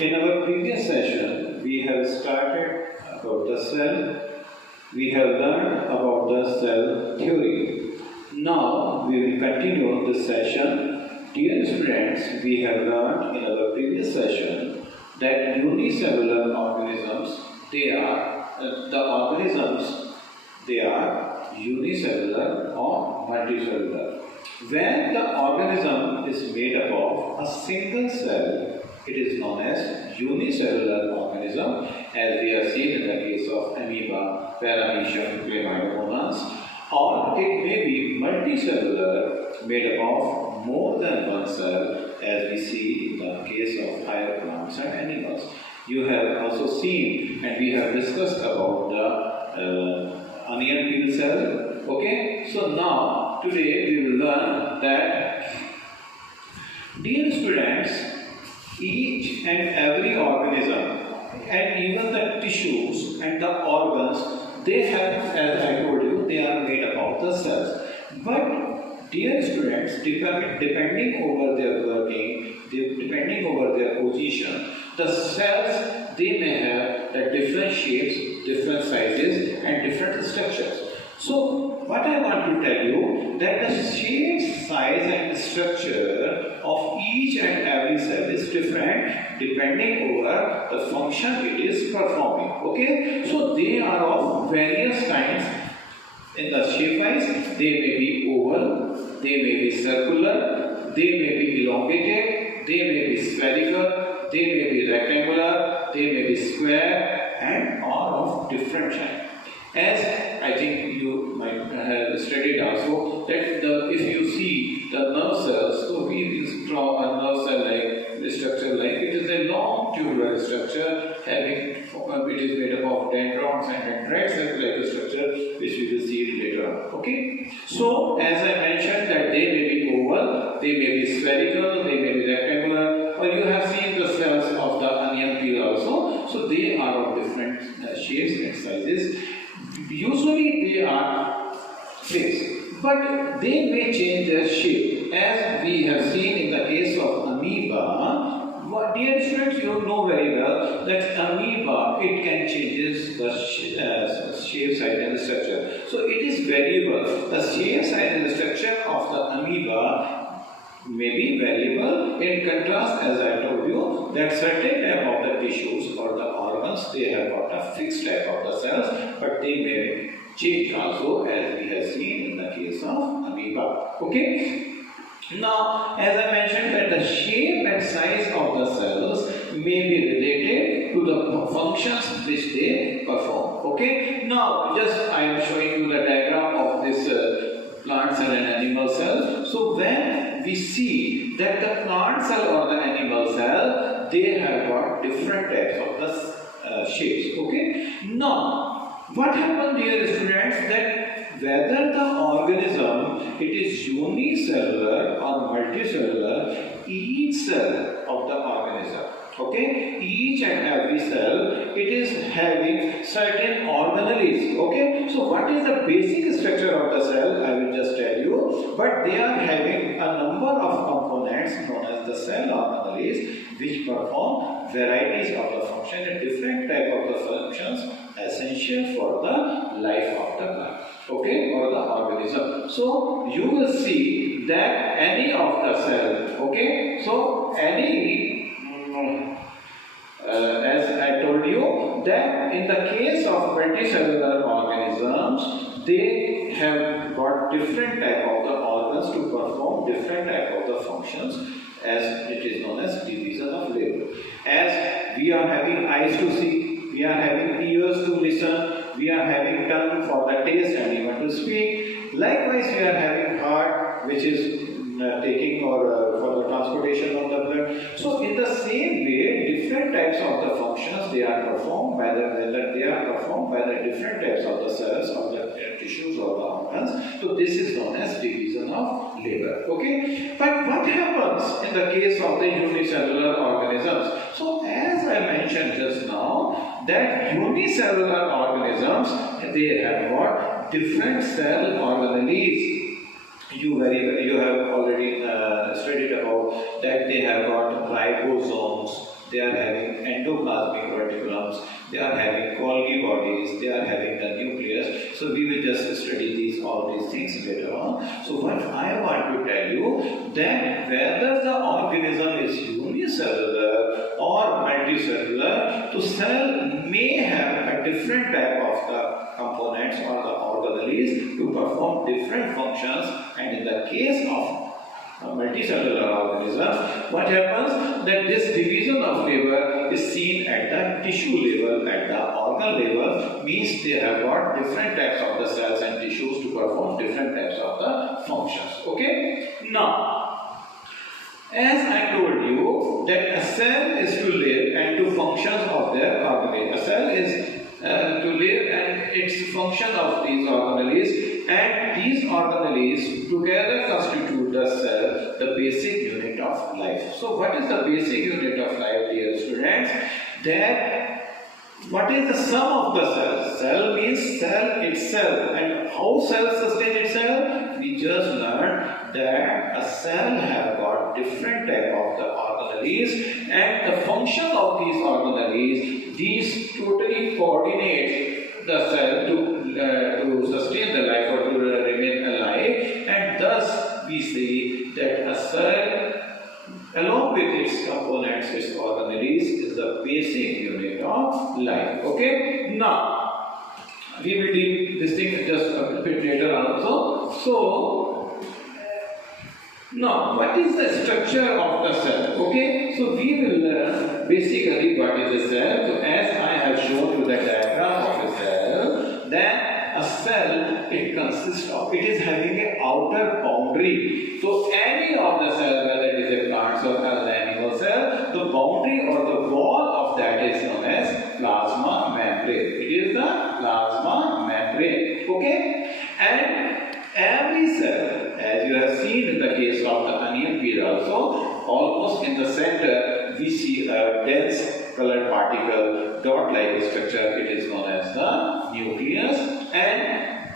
In our previous session, we have started about the cell. We have learned about the cell theory. Now, we will continue this session. Dear students, we have learned in our previous session that unicellular organisms, they are unicellular or multicellular. When the organism is made up of a single cell, it is known as unicellular organism, as we have seen in the case of amoeba, paramecium, chlamydomonas, or it may be multicellular, made up of more than one cell, as we see in the case of higher plants and animals. You have also seen and we have discussed about the onion peel cell. Okay, so now today we will learn that, dear students, each and every organism and even the tissues and the organs, they have, as I told you, they are made up of the cells. But dear students, depending over their working, depending over their position, the cells, they may have the different shapes, different sizes and different structures. So what I want to tell you, that the shape, size and structure of each and every cell is different depending over the function it is performing. Okay, so they are of various kinds. In the shape wise, they may be oval, they may be circular, they may be elongated, they may be spherical, they may be rectangular, they may be square, and all of different shapes. As I think you might have studied also, that if you see the nerve cells, so we draw a nerve cell like structure, like it is a long tubular structure having it is made up of dendrons and dendrites, like a structure which we will see later on. Okay, so as I mentioned that they may be oval, they may be spherical, they may be rectangular, or you have seen the cells of the onion peel also, so they are of different shapes and sizes. Usually they are fixed, but they may change their shape, as we have seen in the case of amoeba. Dear students, you know very well that amoeba, it can change the shape, size and structure. So it is variable. The shape, size and structure of the amoeba may be variable. In contrast, as I told you, that certain type of the tissues or the organs, they have got a fixed type of the cells, but they may change also, as we have seen in the case of amoeba. Okay. Now, as I mentioned that the shape and size of the cells may be related to the functions which they perform. Okay. Now, just I am showing you the diagram of this plant cell and animal cell. So when we see that the plant cell or the animal cell, they have got different types of the shapes. Okay. Now, what happens, dear students, that whether the organism it is unicellular or multicellular, each cell of the organism, okay, each and every cell, it is having certain organelles. Okay, so what is the basic structure of the cell? I will just tell you, but they are having a number of components known as the cell organelles, which perform varieties of the function and different type of the functions essential for the life of the plant, okay, or the organism. So you will see that any of the cell, okay, so any as I told you that in the case of multicellular organisms, they have got different type of the organs to perform different type of the functions, as it is known as division of labor. As we are having eyes to see, we are having ears to listen, we are having tongue for the taste and even to speak. Likewise, we are having heart, which is taking or for the transportation of the blood. So in the same way, different types of the functions they are performed by the different types of the cells or the tissues or the organs. So this is known as division of labor. Okay, but what happens in the case of the unicellular organisms? So as I mentioned just now, that unicellular organisms, they have got different cell organelles. You have already studied about that they have got ribosomes, they are having endoplasmic reticulums, they are having Golgi bodies, they are having the nucleus. So we will just study all these things later on. So what I want to tell you, that whether the organism is unicellular or multicellular, the cell may have a different type of the components or the organelles to perform different functions, and in the case of a multicellular organism, what happens that this division of labor is seen at the tissue level, at the organ level, means they have got different types of the cells and tissues to perform different types of the functions. Okay? Now, as I told you that a cell is to live and to functions of their organelle. A cell is to live and its function of these organelles, and these organelles together constitute the cell, the basic unit of life. So what is the basic unit of life, dear students? That what is the sum of the cell? Cell means cell itself. And how cell sustain itself? We just learned that a cell have got different type of the organelles, and the function of these organelles, these totally coordinate the cell to sustain the life or to remain alive, and thus we say that a cell along with its components, its organelles, is the basic unit of life. Okay? Now, we will deal this thing just a bit later also. So, now, what is the structure of the cell? Okay? So, we will learn basically what is a cell. So, as I have shown you the diagram of a cell, then a cell, it consists of, it is having an outer boundary. So, any of the cell, whether it is a plant cell or an animal cell, the boundary or the wall of that is known as plasma membrane. It is the plasma membrane. Okay? And every cell, as you have seen in the case of the onion peel also, almost in the center we see a dense colored particle, dot-like structure. It is known as the nucleus. And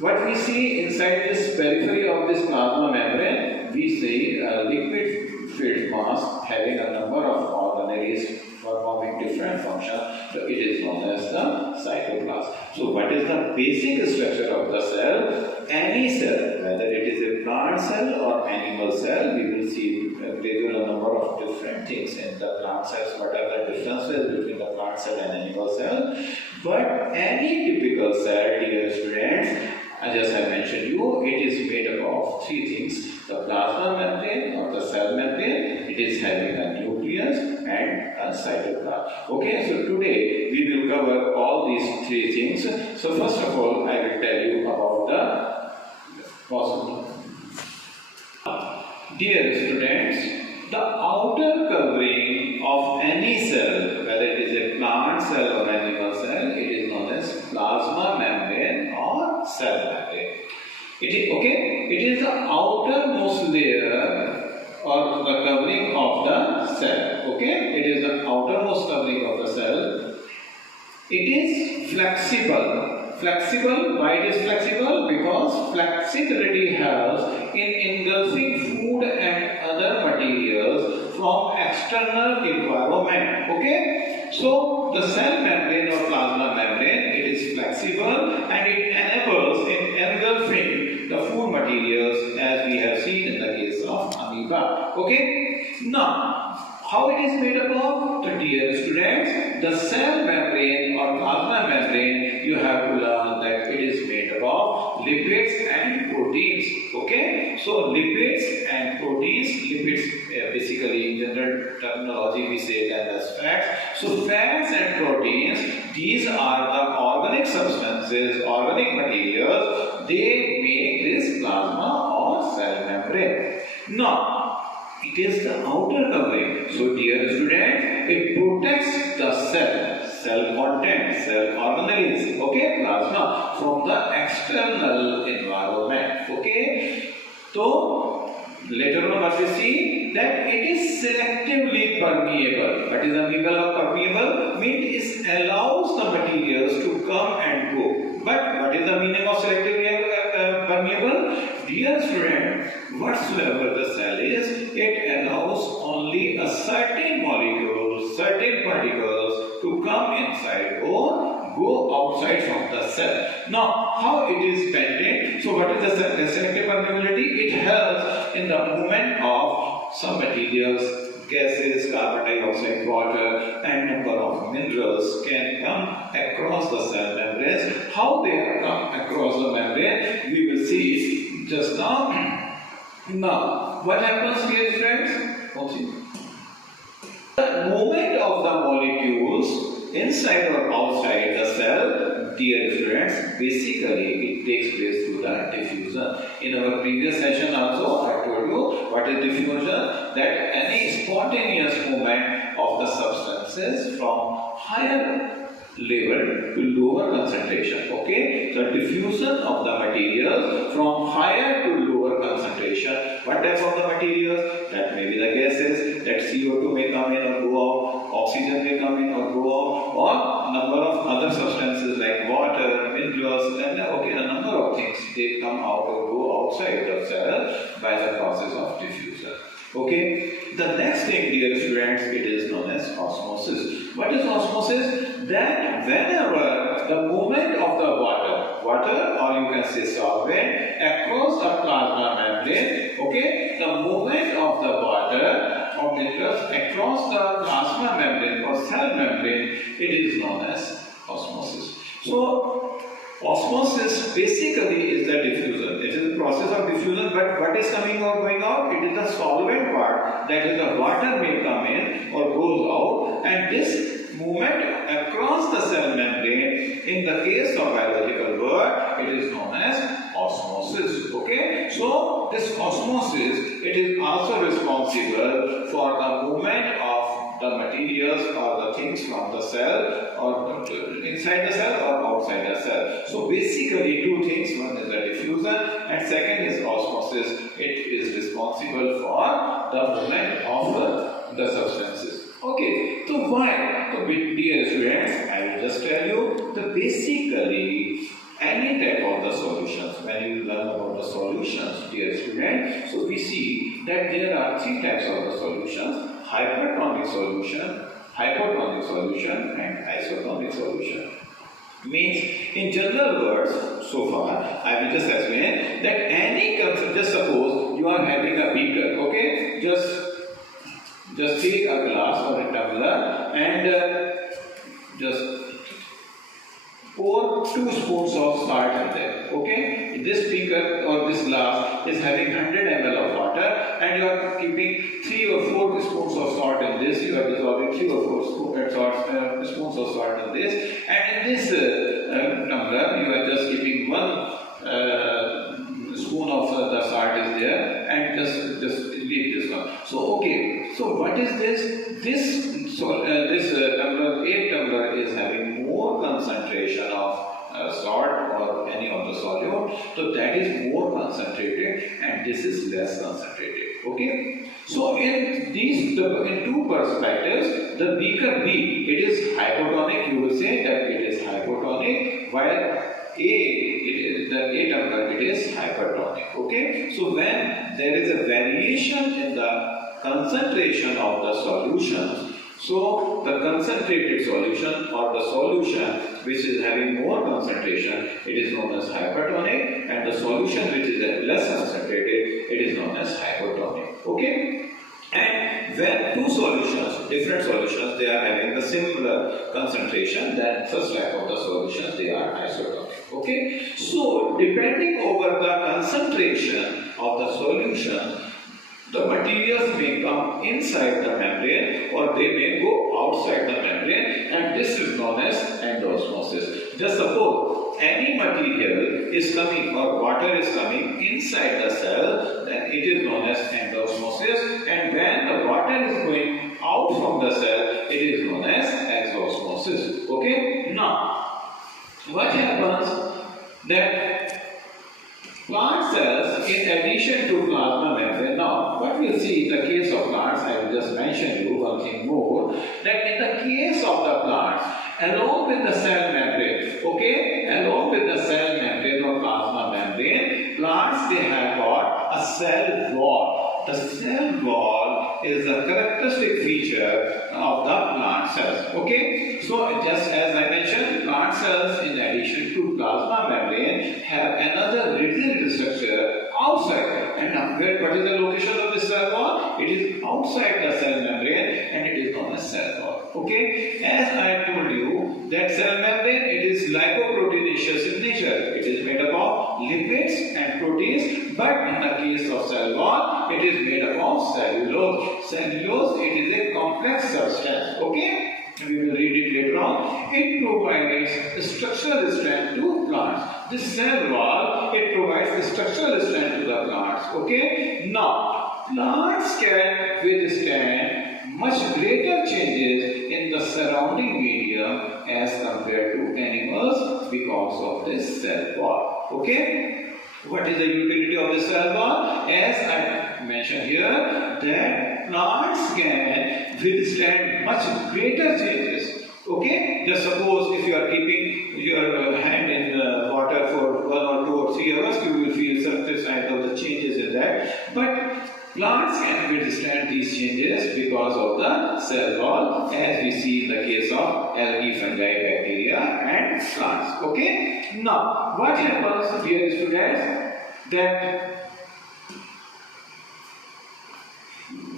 what we see inside this periphery of this plasma membrane, we see a liquid filled mass having a number of organelles performing different functions. So it is known as the cytoplasm. So what is the basic structure of the cell? Any cell, whether it is a plant cell or animal cell, we will see a number of different things in the plant cells. What are the differences between the plant cell and animal cell? But any typical cell, dear students, I just have mentioned you, it is made up of three things: the plasma membrane or the cell membrane, it is having a nucleus and a cytoplasm. Okay, so today we will cover all these three things. So first of all, I will tell you about the possible. Dear students, the outer covering of any cell, whether it is a plant cell or animal cell, it is known as plasma membrane or cell membrane. It is the outermost layer or the covering of the cell. Okay, it is the outermost covering of the cell. It is flexible. Flexible. Why it is flexible? Because flexibility helps in engulfing food and other materials from external environment. Okay. So the cell membrane or plasma membrane, it is flexible and it enables in engulfing the food materials, as we have seen in the case of amoeba. Okay. Now, how it is made up of? The dear students, the cell membrane or plasma membrane, you have to learn that it is made up of lipids and proteins. Okay, so lipids and proteins, lipids basically in general terminology we say them as fats. So fats and proteins, these are the organic substances, organic materials, they make this plasma or cell membrane. Now, it is the outer covering. So dear students, it protects the cell content, cell organelles, okay, plasma, from the external environment. Okay, so later on what we see, that it is selectively permeable. What is the meaning of permeable? Means it allows the materials to come and go. But what is the meaning of selectively permeable? Dear students, whatsoever the cell is, it allows only a certain molecules, particles to come inside or go outside from the cell. Now, how it is maintained? So, what is the selective permeability? It helps in the movement of some materials, gases, carbon dioxide, water, and number of minerals can come across the cell membranes. How they come across the membrane, we will see just now. Now, what happens here, friends? The movement of the molecules inside or outside the cell, dear friends, basically it takes place through the diffusion. In our previous session also, I told you what is diffusion, that any spontaneous movement of the substances from higher level to lower concentration. Okay, so diffusion of the materials from higher to lower concentration. What type of the materials? That may be the gases, that CO2 may come in or go out, oxygen may come in or go out, or number of other substances like water, minerals, and a number of things, they come out or go outside the cell by the process of diffusion. Okay, the next thing, dear friends, it is known as osmosis. What is osmosis? That whenever the movement of the water or you can say solvent across the plasma membrane, okay, the movement of the water or minerals across the plasma membrane or cell membrane, it is known as osmosis. So, osmosis basically is the diffusion. It is the process of diffusion, but what is coming or going out? It is the solvent part, that is the water may come in or goes out, and this movement across the cell membrane, in the case of biological world, it is known as osmosis. Okay, so this osmosis, it is also responsible for the movement of the materials or the things from the cell or inside the cell or outside the cell. So basically two things, one is the diffusion and second is osmosis. It is responsible for the movement of the substances. Okay, so why? So dear students, I will just tell you that basically any type of the solutions, when you learn about the solutions, dear students, so we see that there are three types of the solutions: hypertonic solution, hypotonic solution, and isotonic solution. Means in general words, so far I will just explain that any concept. Just suppose you are having a beaker, okay? Just take a glass or a tumbler and just pour 2 spoons of salt in there. Okay, this beaker or this glass is having 100 ml of water, and you are keeping 3 or 4 spoons of salt in this. You are dissolving 3 or 4 spoons of salt in this, and in this tumbler you are just keeping 1 spoon of the salt is there, and just leave this one. So okay, so what is this? This tumbler, 8 tumbler is having more concentration of salt or any of the solute, so that is more concentrated and this is less concentrated. Okay, so in two perspectives, the beaker B, it is hypotonic. You will say that it is hypotonic, while the A tumbler, it is hypertonic. Okay, so when there is a variation in the concentration of the solutions, so the concentrated solution or the solution which is having more concentration, it is known as hypertonic, and the solution which is less concentrated, it is known as hypotonic. Okay, and when two solutions, different solutions, they are having the similar concentration, then such type of the solutions, they are isotonic. Okay, so depending over the concentration of the solution, the materials may come inside the membrane or they may go outside the membrane, and this is known as endosmosis. Just suppose any material is coming or water is coming inside the cell, then it is known as endosmosis, and when the water is going out from the cell, it is known as exosmosis. Okay, now what happens that plant cells, in addition to plasma membrane, now what we'll see in the case of plants, I will just mention you one thing more, that in the case of the plants, along with the cell membrane, okay, along with the cell membrane or plasma membrane, plants, they have got a cell wall. The cell wall is a characteristic feature of the plant plant cells. Okay, so just as I mentioned, plant cells in addition to plasma membrane have another little structure outside. And what is the location of this cell wall? It is outside the cell membrane and it is known as cell wall. Okay, as I told you that cell membrane, it is lipoproteinaceous in nature. It is made up of lipids and proteins, but in the case of cell wall, it is made up of cellulose. Cellulose, it is a complex substance. Okay, we will read it later on. It provides structural strength to plants. This cell wall, it provides the structural strength to the plants. Okay, now plants can withstand much greater changes in the surrounding medium as compared to animals because of this cell wall. Okay, what is the utility of the cell wall? As I mentioned here, that plants can withstand much greater changes. Okay, just suppose if you are keeping your hand in water for 1 or 2 or 3 hours, you will feel certain signs of the changes in that. But plants can withstand these changes because of the cell wall, as we see in the case of algae, fungi, bacteria and plants. Okay, now what happens, dear students, that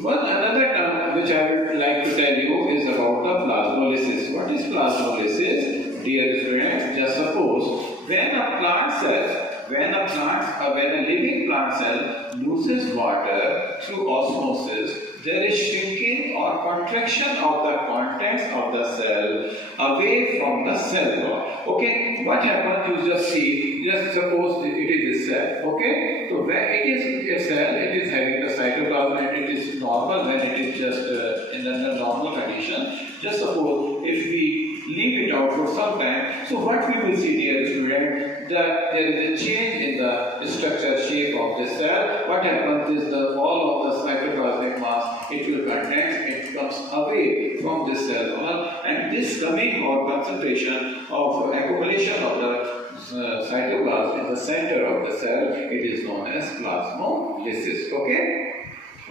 another term which I would like to tell you is about the plasmolysis. What is plasmolysis? Dear students, just suppose when a living plant cell loses water through osmosis, there is shrinking or contraction of the contents of the cell away from the cell wall. Okay, what happens? You just see, just suppose it is a cell. Okay, so when it is a cell, it is having the cytoplasm and it is normal when it is just in the normal condition. Just suppose if we leave it out for some time, so what we will see, dear student, that there is a change in the structure shape of the cell. What happens is that all of the cytoplasmic mass, it will condense, it comes away from this cell wall, and this coming or concentration of accumulation of the cytoplasm in the center of the cell, it is known as plasmolysis. Okay,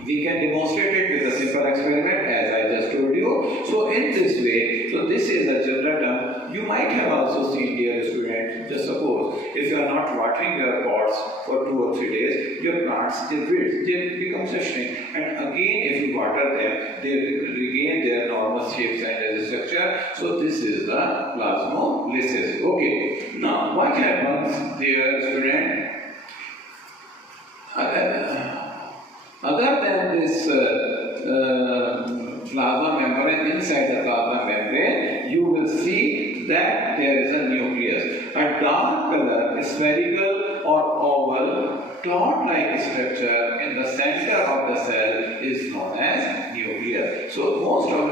we can demonstrate it with a simple experiment as I just told you. So in this way, so this is a general term. You might have also seen, dear students, just suppose if you are not watering your pots for 2 or 3 days, your plants, they wilt, they become shrink, and again if you water them, they regain their normal shapes and structure. So this is the plasmolysis. Okay, now what happens, dear student? Other than this plasma membrane, inside the plasma membrane, you will see that there is a nucleus. A dark color, spherical or oval, cloud-like structure in the center of the cell is known as nucleus. So most of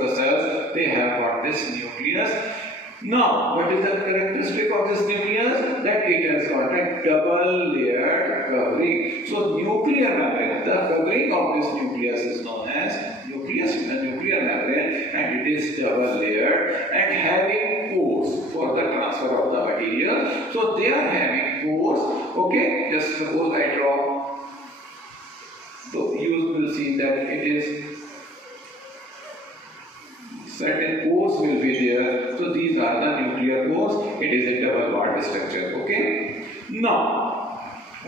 the cells, they have got this nucleus. Now, what is the characteristic of this nucleus? That it has got a double layered covering. So, nuclear membrane, the covering of this nucleus is known as nuclear membrane, and it is double layered and having pores for the transfer of the material. So, they are having pores. Okay, just suppose I draw. So, you will see that it is certain pores will be there. So these are the nuclear pores. It is a double bond structure. Okay. Now,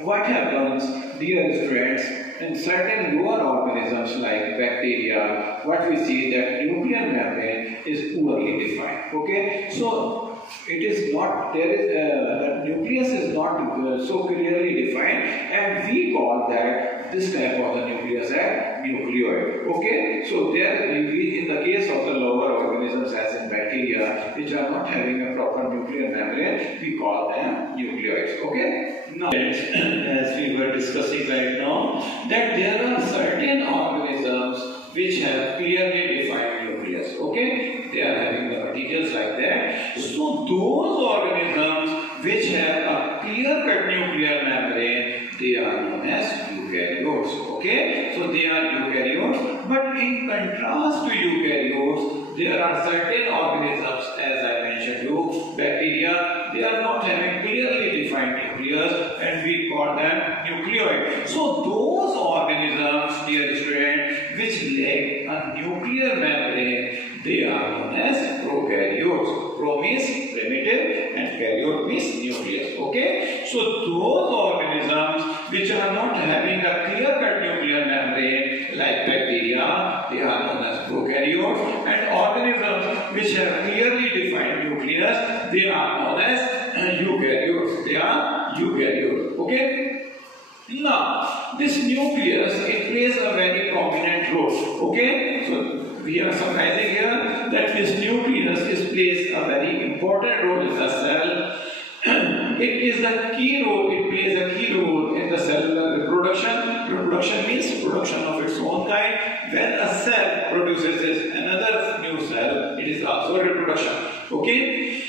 what happens, dear students, in certain lower organisms like bacteria, what we see that nuclear membrane is poorly defined. Okay. So it is not, there is the nucleus is not so clearly defined, and we call that this type of the nucleus as nucleoid. Okay, so there in the case of the lower organisms as in bacteria which are not having a proper nuclear membrane, we call them nucleoids. Okay, now as we were discussing right now, that there are certain organisms which have clearly defined nucleus. Okay, they are having the materials like that. So those organisms which have a clear-cut nuclear membrane, they are known as eukaryotes. Okay, so they are eukaryotes. But in contrast to eukaryotes, there are certain organisms, as I mentioned you, bacteria, they are not having clearly defined nucleus, and we call them nucleoid. So those organisms, dear student, which lack a nuclear membrane, known as prokaryotes. Pro means primitive and karyote means nucleus. Okay, so those organisms which are not having a clear-cut nuclear membrane, like bacteria, they are known as prokaryotes, and organisms which have clearly defined nucleus, they are known as eukaryotes. They are eukaryotes. Okay. Now, this nucleus, it plays a very prominent role. Okay, so we are summarizing here that this nucleus plays a very important role in the cell. It is a key role. It plays a key role in the cellular reproduction. Reproduction means production of its own kind. When a cell produces another new cell, it is also reproduction. Okay.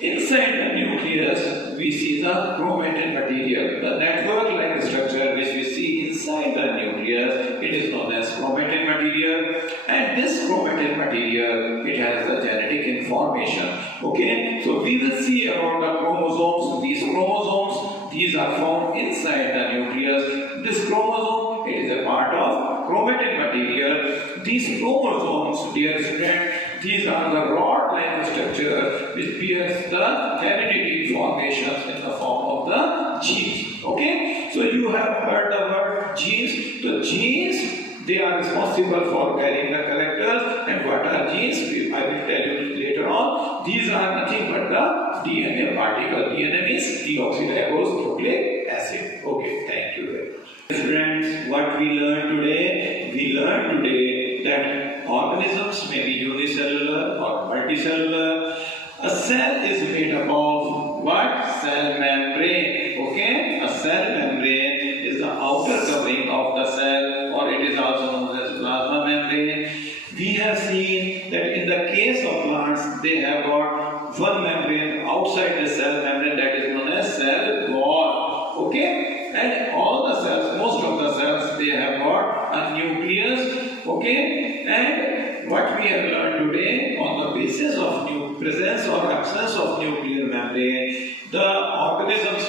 Inside the nucleus, we see the chromatin material, the network-like structure which we see inside the nucleus. It is known as chromatin material, and this chromatin material, it has the genetic information. Okay, so we will see about the chromosomes. These chromosomes, these are found inside the nucleus. This chromosome, it is a part of chromatin material. These chromosomes, dear student, these are the rod-like structure which bears the hereditary information in the form of the genes. Okay, so you have heard the word genes. The genes, they are responsible for carrying the characters. And what are genes? I will tell you later on. These are nothing but the DNA particle. DNA means deoxyribonucleic acid. Okay, thank you very much. Friends, what we learned today? We learned today that organisms may be unicellular or multicellular. A cell is made up of what? Cell membrane. Okay? A cell membrane is the outer covering of the cell, or it is also known as plasma membrane. We have seen that in the case of plants, they have got one membrane outside the cell membrane, that is known as cell wall. Okay? And all the cells, most of the cells, they have got a nucleus. Okay? And what we have learned today, on the basis of presence or absence of nuclear membrane, the organisms